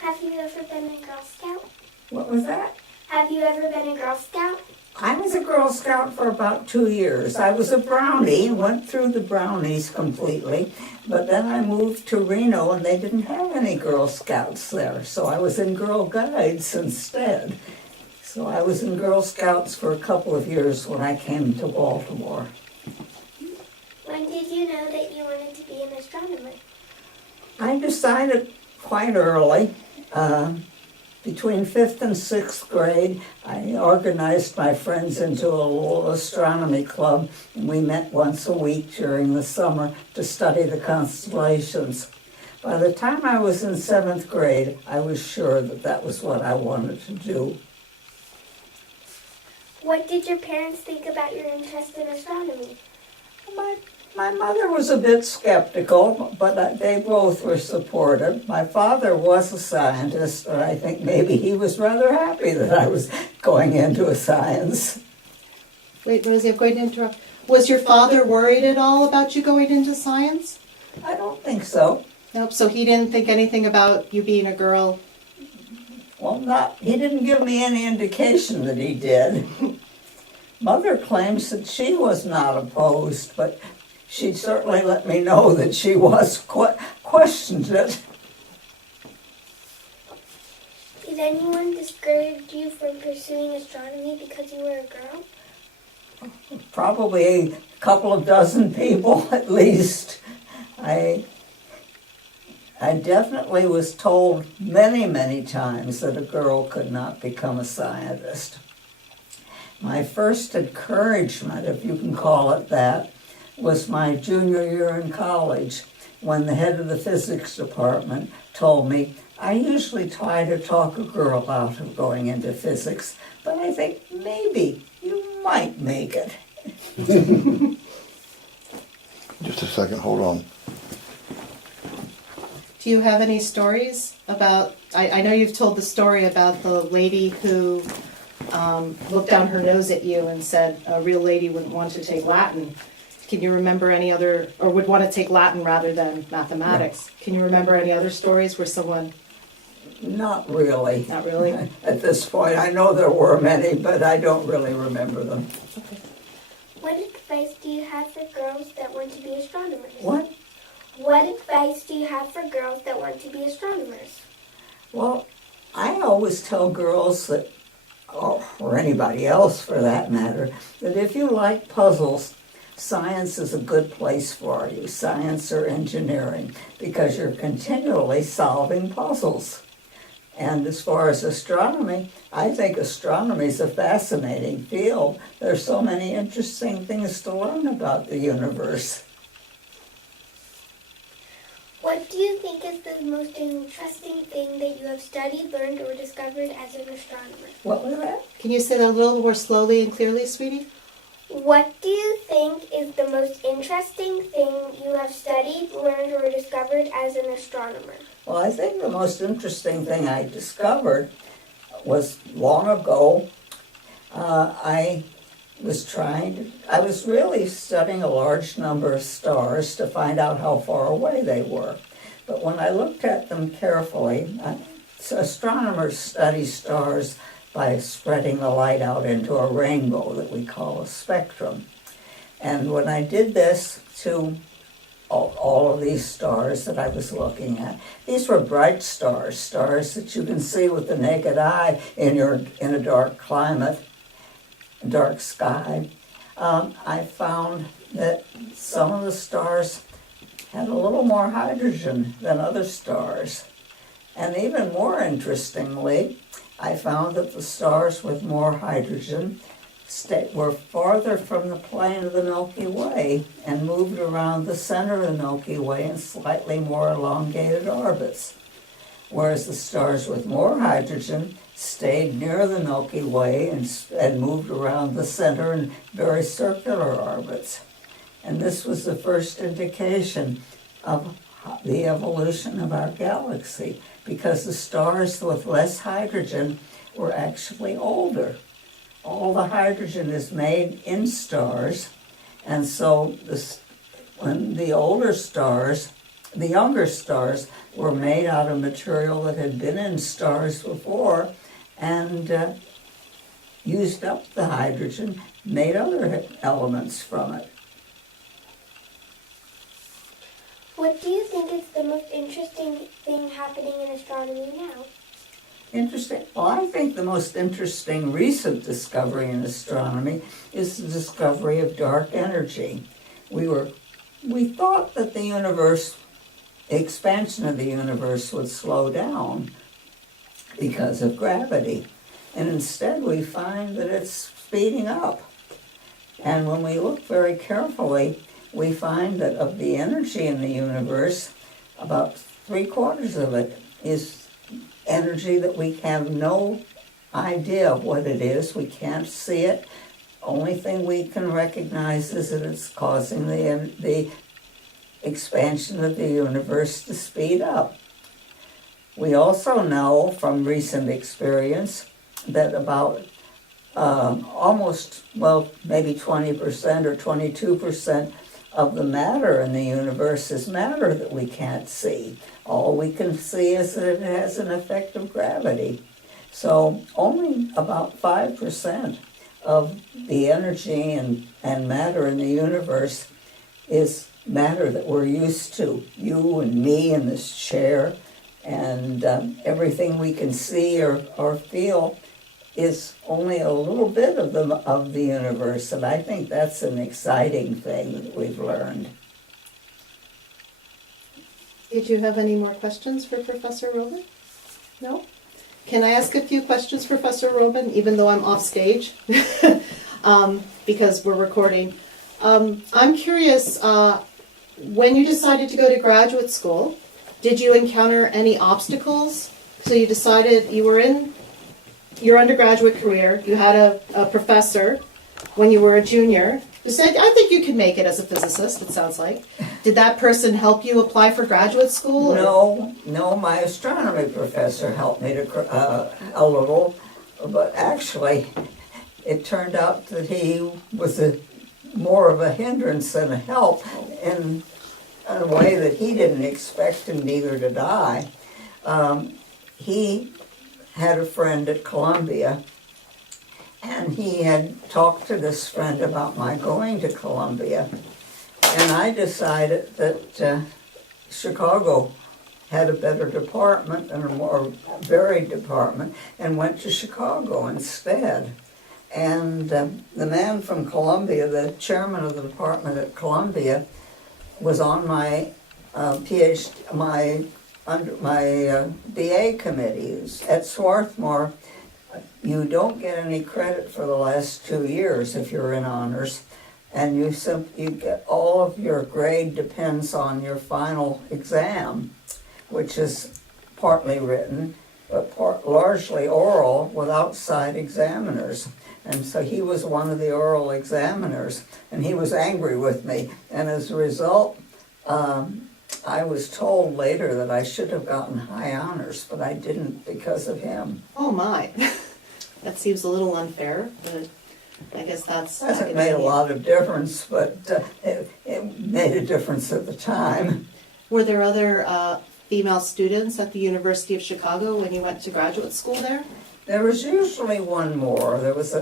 Have you ever been a Girl Scout? What was that? Have you ever been a Girl Scout? I was a Girl Scout for about 2 years. I was a Brownie, went through the Brownies completely, but then I moved to Reno and they didn't have any Girl Scouts there, so I was in Girl Guides instead. So I was in Girl Scouts for a couple of years when I came to Baltimore. When did you know that you wanted to be an astronomer? I decided quite early. Between 5th and 6th grade, I organized my friends into a little astronomy club, and we met once a week during the summer to study the constellations. By the time I was in 7th grade, I was sure that that was what I wanted to do. What did your parents think about your interest in astronomy? My mother was a bit skeptical, but they both were supportive. My father was a scientist, and I think maybe he was rather happy that I was going into a science. Wait, Rosie, I'm going to interrupt. Was your father worried at all about you going into science? I don't think so. Nope, so he didn't think anything about you being a girl? Well, he didn't give me any indication that he did. Mother claims that she was not opposed, but she certainly let me know that she was questioned it. Did anyone discourage you from pursuing astronomy because you were a girl? Probably a couple of dozen people at least. I definitely was told many, many times that a girl could not become a scientist. My first encouragement, if you can call it that, was my junior year in college, when the head of the physics department told me, I usually try to talk a girl out of going into physics, but I think maybe you might make it. Just a second, hold on. Do you have any stories about, I know you've told the story about the lady who looked down her nose at you and said a real lady wouldn't want to take Latin. Can you remember any other, or would want to take Latin rather than mathematics? No. Can you remember any other stories where someone... Not really. Not really? At this point, I know there were many, but I don't really remember them. Okay. What advice do you have for girls that want to be astronomers? What? What advice do you have for girls that want to be astronomers? Well, I always tell girls that, or anybody else for that matter, that if you like puzzles, science is a good place for you, science or engineering, because you're continually solving puzzles. And as far as astronomy, I think astronomy is a fascinating field. There's so many interesting things to learn about the universe. What do you think is the most interesting thing that you have studied, learned, or discovered as an astronomer? What was that? Can you say that a little more slowly and clearly, sweetie? What do you think is the most interesting thing you have studied, learned, or discovered as an astronomer? Well, I think the most interesting thing I discovered was long ago. I was really studying a large number of stars to find out how far away they were. But when I looked at them carefully, astronomers study stars by spreading the light out into a rainbow that we call a spectrum. And when I did this to all of these stars that I was looking at, these were bright stars, stars that you can see with the naked eye in a dark climate, dark sky. I found that some of the stars had a little more hydrogen than other stars. And even more interestingly, I found that the stars with more hydrogen were farther from the plane of the Milky Way and moved around the center of the Milky Way in slightly more elongated orbits, whereas the stars with more hydrogen stayed near the Milky Way and moved around the center in very circular orbits. And this was the first indication of the evolution of our galaxy, because the stars with less hydrogen were actually older. All the hydrogen is made in stars, and so when the older stars the younger stars were made out of material that had been in stars before and used up the hydrogen, made other elements from it. What do you think is the most interesting thing happening in astronomy now? Interesting. Well, I think the most interesting recent discovery in astronomy is the discovery of dark energy. We thought that the expansion of the universe would slow down because of gravity. And instead we find that it's speeding up. And when we look very carefully, we find that of the energy in the universe, about 3/4 of it is energy that we have no idea of what it is. We can't see it. Only thing we can recognize is that it's causing the expansion of the universe to speed up. We also know from recent experience that about maybe 20% or 22% of the matter in the universe is matter that we can't see. All we can see is that it has an effect of gravity. So only about 5% of the energy and matter in the universe is matter that we're used to. You and me in this chair and everything we can see or feel is only a little bit of the universe, and I think that's an exciting thing that we've learned. Did you have any more questions for Professor Robin? No? Can I ask a few questions for Professor Robin, even though I'm off stage? Because we're recording. I'm curious, when you decided to go to graduate school, did you encounter any obstacles? So you decided you were in your undergraduate career, you had a professor when you were a junior who said, I think you can make it as a physicist, it sounds like. Did that person help you apply for graduate school? No, my astronomy professor helped me a little, but actually it turned out that he was more of a hindrance than a help in a way that he didn't expect, and neither did I. He had a friend at Columbia, and he had talked to this friend about my going to Columbia, and I decided that Chicago had a better department and a more varied department, and went to Chicago instead. And the man from Columbia, the chairman of the department at Columbia, was on my BA committee. At Swarthmore, you don't get any credit for the last 2 years if you're in honors, and you get all of your grade depends on your final exam, which is partly written, but largely oral with outside examiners. And so he was one of the oral examiners, and he was angry with me, and as a result, I was told later that I should have gotten high honors, but I didn't because of him. Oh my, that seems a little unfair, but I guess that's... Hasn't made a lot of difference, but it made a difference at the time. Were there other female students at the University of Chicago when you went to graduate school there? There was usually one more. There was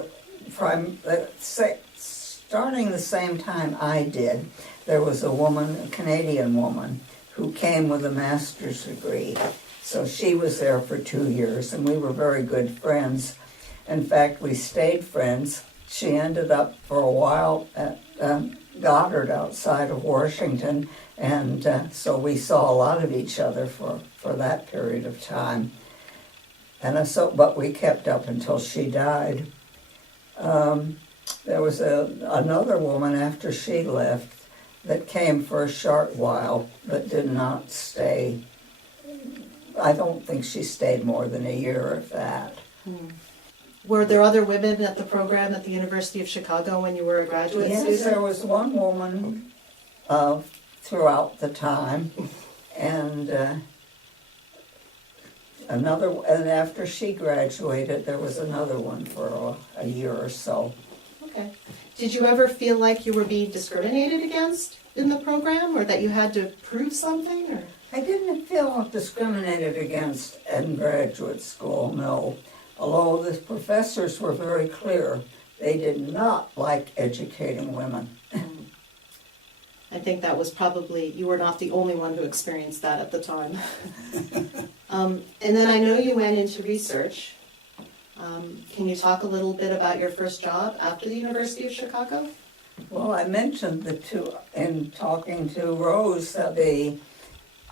starting the same time I did, there was a woman, a Canadian woman, who came with a master's degree. So she was there for 2 years, and we were very good friends. In fact, we stayed friends. She ended up for a while at Goddard outside of Washington, and so we saw a lot of each other for that period of time. But we kept up until she died. There was another woman after she left that came for a short while, but did not stay. I don't think she stayed more than a year, if that. Were there other women at the program at the University of Chicago when you were a graduate student? Yes, there was one woman throughout the time, and and after she graduated, there was another one for a year or so. Okay. Did you ever feel like you were being discriminated against in the program, or that you had to prove something? Or I didn't feel discriminated against in graduate school, no. Although the professors were very clear, they did not like educating women. I think that was probably, you were not the only one who experienced that at the time. And then I know you went into research. Can you talk a little bit about your first job after the University of Chicago? Well, I mentioned in talking to Rose, the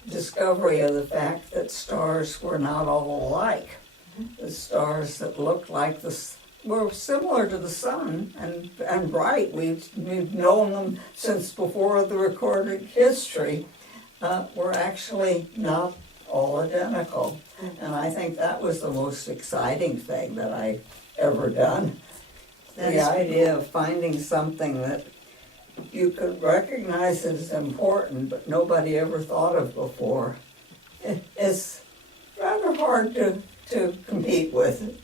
discovery of the fact that stars were not all alike. The stars that looked like this were similar to the sun and bright. We've known them since before the recorded history. Were actually not all identical. And I think that was the most exciting thing that I ever done. The idea of finding something that you could recognize as important, but nobody ever thought of before, is rather hard to compete with.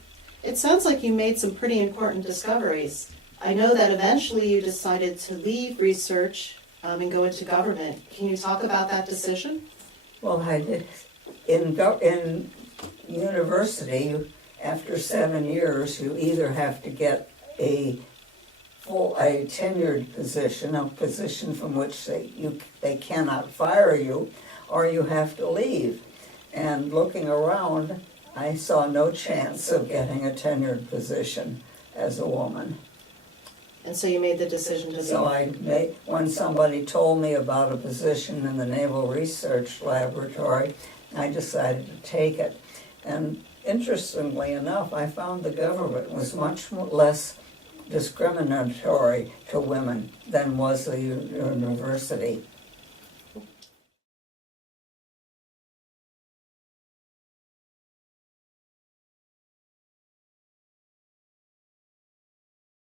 It sounds like you made some pretty important discoveries. I know that eventually you decided to leave research and go into government. Can you talk about that decision? Well, I did. In university, after 7 years, you either have to get a tenured position, a position from which they cannot fire you, or you have to leave. And looking around, I saw no chance of getting a tenured position as a woman. And so you made the decision to leave. So when somebody told me about a position in the Naval Research Laboratory, I decided to take it. And interestingly enough, I found the government was much less discriminatory to women than was the university.